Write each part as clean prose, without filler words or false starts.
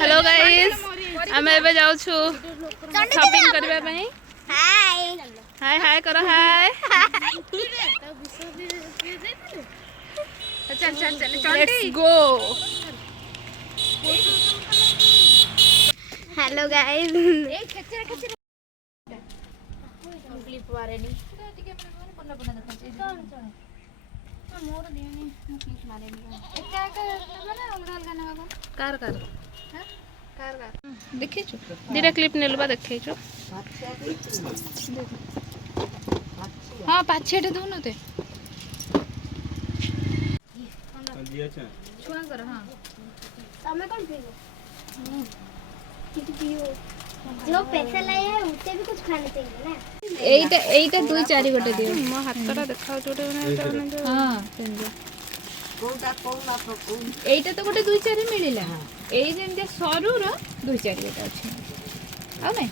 Hello guys आमे एबे जाउ छु शॉपिंग करबा पई। हाय हाय हाय करो हाय। चल चल चल लेट्स गो। हेलो गाइस ए खचरा खचरा क्लिप मारेनी टिके माने पन्ना पन्ना देखाचे मोर दियनी क्लिप मारेनी एका एका माने अलगा अलगा नवा कार कार हां कार कार देखै छु दिरा क्लिप नेलबा देखै छु। हां पाछेटे दउ नते दिया छ छुआ कर हां तमे कोन पीबो किती पियो जो पैसा लाए है उते भी कुछ खाने चाहिए ना। एईटा 2-4 गोटे दियो मो हातटा देखाउ जोटे हां सेंदे कोटा कोना तो एईटा तो गोटे 2-4 मिलिला एई जेंते सरू रो 2-4 गोटे अछि आ नै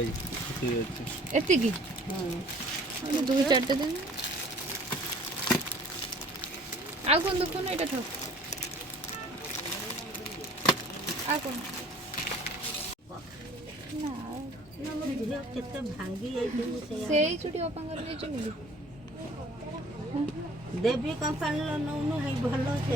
एई एति की हां 2-4 टे देन आ कोन दुकान एटा ठो आ कोन ना ना मोर झियो केते भांगी आइते सेई छुटी ओपन करने चली देवी कंपनी लो नौनु है भलो से